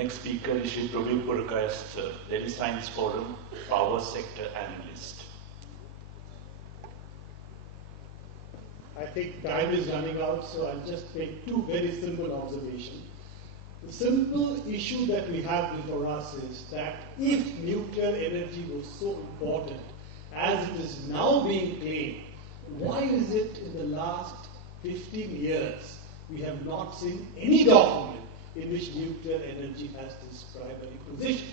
Next speaker is Shri Prabir Purkayastha, Delhi Science Forum, Power Sector Analyst. I think time is running out, so I'll just make two very simple observations. The simple issue that we have before us is that if nuclear energy was so important as it is now being claimed, why is it in the last 15 years we have not seen any document in which nuclear energy has this primary position?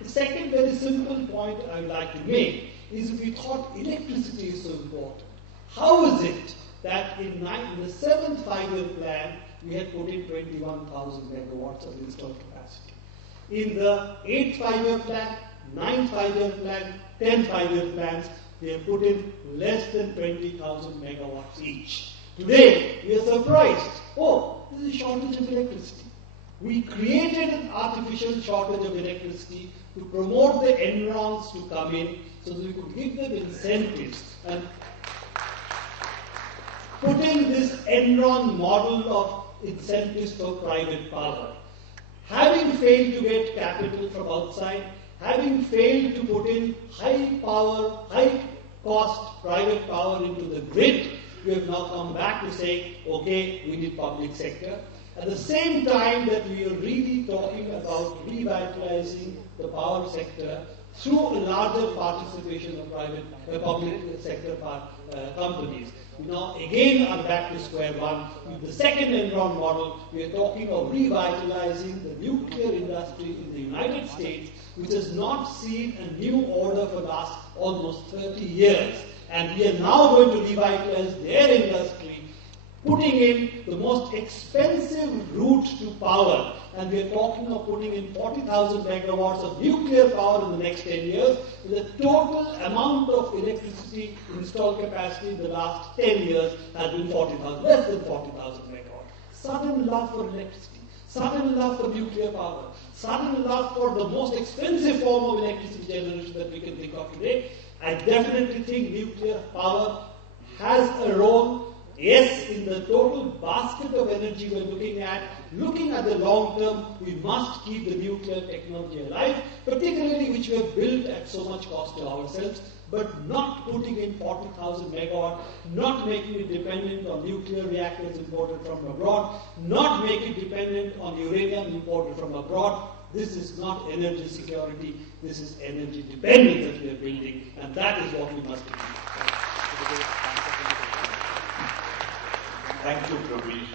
The second very simple point I would like to make is, if we thought electricity is so important, how is it that in the seventh five-year plan we had put in 21,000 megawatts of installed capacity? In the 8th five-year plan, 9th five-year plan, 10th five-year plans, we have put in less than 20,000 megawatts each. Today, we are surprised. Oh, there is a shortage of electricity. We created an artificial shortage of electricity to promote the Enrons to come in so that we could give them incentives and put in this Enron model of incentives for private power. Having failed to get capital from outside, having failed to put in high cost private power into the grid, we have now come back to say, okay, we need public sector. At the same time that we are really talking about revitalizing the power sector through a larger participation of public sector companies. We now again are back to square one. With the second Enron model, we are talking of revitalizing the nuclear industry in the United States, which has not seen a new order for the last almost 30 years. And we are now going to revitalize their industry, putting in the most expensive route to power. And we are talking of putting in 40,000 megawatts of nuclear power in the next 10 years. The total amount of electricity installed capacity in the last 10 years has been 40,000, less than 40,000 megawatts. Sudden love for electricity, sudden love for nuclear power, sudden love for the most expensive form of electricity generation that we can think of today. I definitely think nuclear power has a role. Yes, in the total basket of energy we're looking at the long term, we must keep the nuclear technology alive, particularly which we have built at so much cost to ourselves, but not putting in 40,000 megawatt, not making it dependent on nuclear reactors imported from abroad, not making it dependent on uranium imported from abroad. This is not energy security, this is energy dependence that we are building, and that is what we must do. Thank you, Prabir.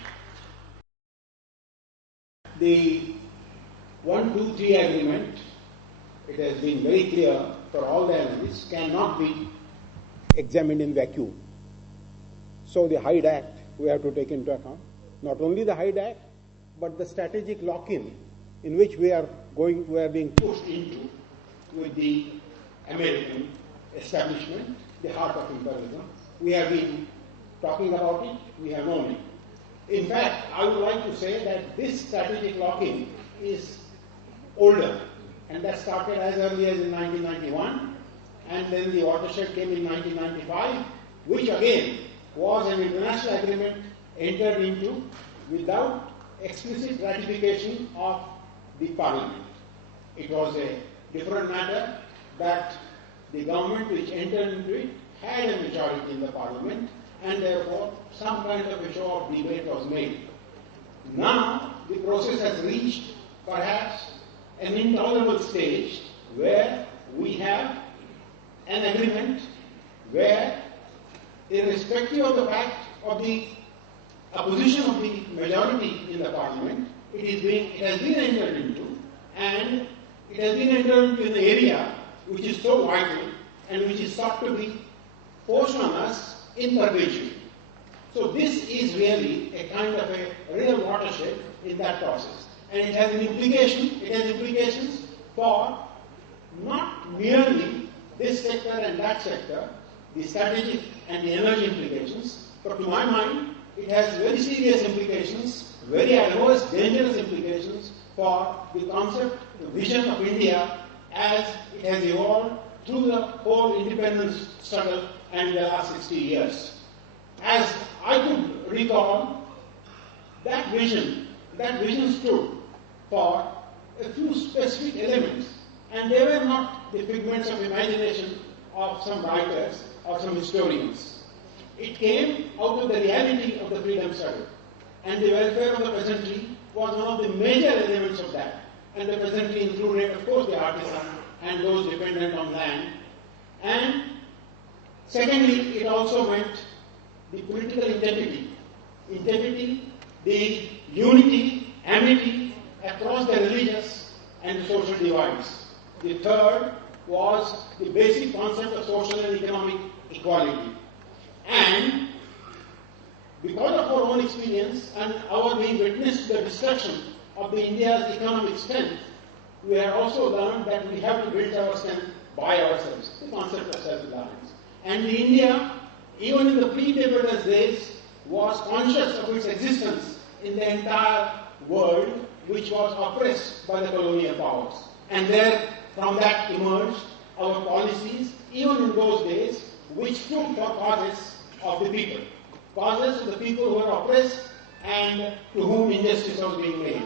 The 1-2-3 agreement, it has been very clear for all the analysts, cannot be examined in vacuum. So the Hyde Act we have to take into account. Not only the Hyde Act, but the strategic lock-in in which we are being pushed into with the American establishment, the heart of imperialism. We have been talking about it, we have known it. In fact, I would like to say that this strategic lock-in is older, and that started as early as in 1991, and then the watershed came in 1995, which again was an international agreement entered into without explicit ratification of the parliament. It was a different matter that the government which entered into it had a majority in the parliament, and therefore some kind of a show of debate was made. Now the process has reached perhaps an intolerable stage where we have an agreement where, irrespective of the fact of the opposition of the majority in the parliament, it has been entered into, and it has been entered into in the area which is so vital and which is sought to be forced on us in perpetuity. So this is really a kind of a real watershed in that process. And it has implications for not merely this sector and that sector, the strategic and the energy implications, but to my mind, it has very serious implications, very adverse, dangerous implications for the concept, the vision of India as it has evolved through the whole independence struggle and the last 60 years. As I could recall, that vision stood for a few specific elements, and they were not the figments of imagination of some writers or some historians. It came out of the reality of the freedom struggle, and the welfare of the peasantry was one of the major elements of that. And the peasantry included, of course, the artisan and those dependent on land. And secondly, it also meant the political integrity, the unity, amity across the religious and the social divides. The third was the basic concept of social and economic equality. And because of our own experience and our being witness to the destruction of the India's economic strength, we have also learned that we have to build our strength by ourselves, the concept of self-reliance. And India, even in the pre-independence days, was conscious of its existence in the entire world, which was oppressed by the colonial powers. And there, from that emerged our policies, even in those days, which stood for causes of the people. Causes of the people who were oppressed and to whom injustice was being made.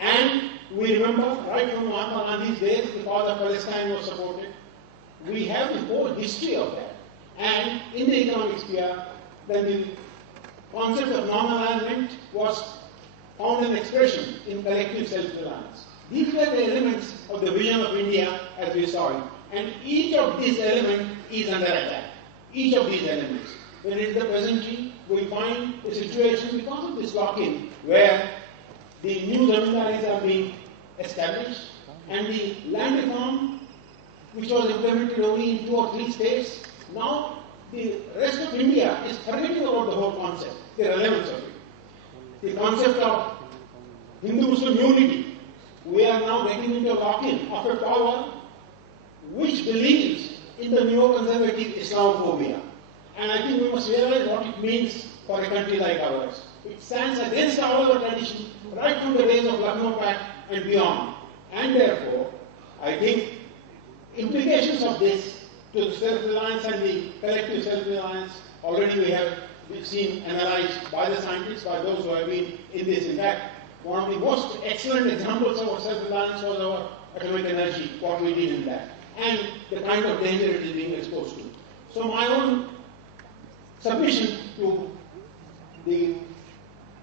And we remember, right from Mahatma Gandhi's days, the cause of Palestine was supported. We have the whole history of that. And in the economic sphere, then the concept of non-alignment was found an expression in collective self-reliance. These were the elements of the vision of India as we saw it. And each of these elements is under attack. Each of these elements. When it is the peasantry, we find a situation because of this lock-in where the new zamindaris are being established and the land reform, which was implemented only in 2 or 3 states, now the rest of India is forgetting about the whole concept, the relevance of it. The concept of Hindu-Muslim unity, we are now getting into a lock-in of a power which believes in the neoconservative Islamophobia. And I think we must realize what it means for a country like ours. It stands against all our tradition right from the days of Lucknow Pact and beyond. And therefore, I think implications of this to the self-reliance and the collective self-reliance already we have seen analyzed by the scientists, by those who have been in this. In fact, one of the most excellent examples of our self-reliance was our atomic energy, what we did in that, and the kind of danger it is being exposed to. So my own submission to the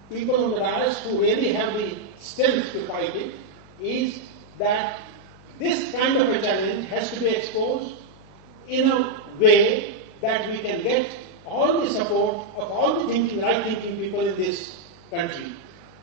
people on the dais who really have the strength to fight it is that this kind of a challenge has to be exposed in a way that we can get all the support of all the right-thinking people in this country.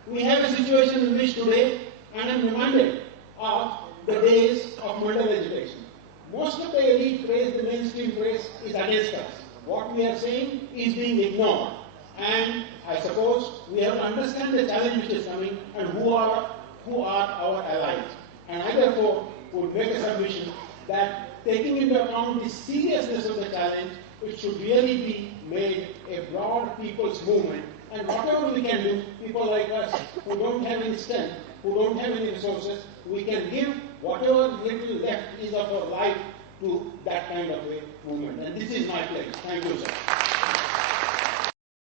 We have a situation in which today, and I'm reminded of the days of Mandal education. Most of the elite press, the mainstream press, is against us. What we are saying is being ignored. And I suppose we have to understand the challenge which is coming and who are our allies. And I therefore would make a submission that taking into account the seriousness of the challenge, it should really be made a broad people's movement. And whatever we can do, people like us who don't have any strength, who don't have any resources, we can give whatever little left is of our life to that kind of a movement. And this is my pledge. Thank you, sir.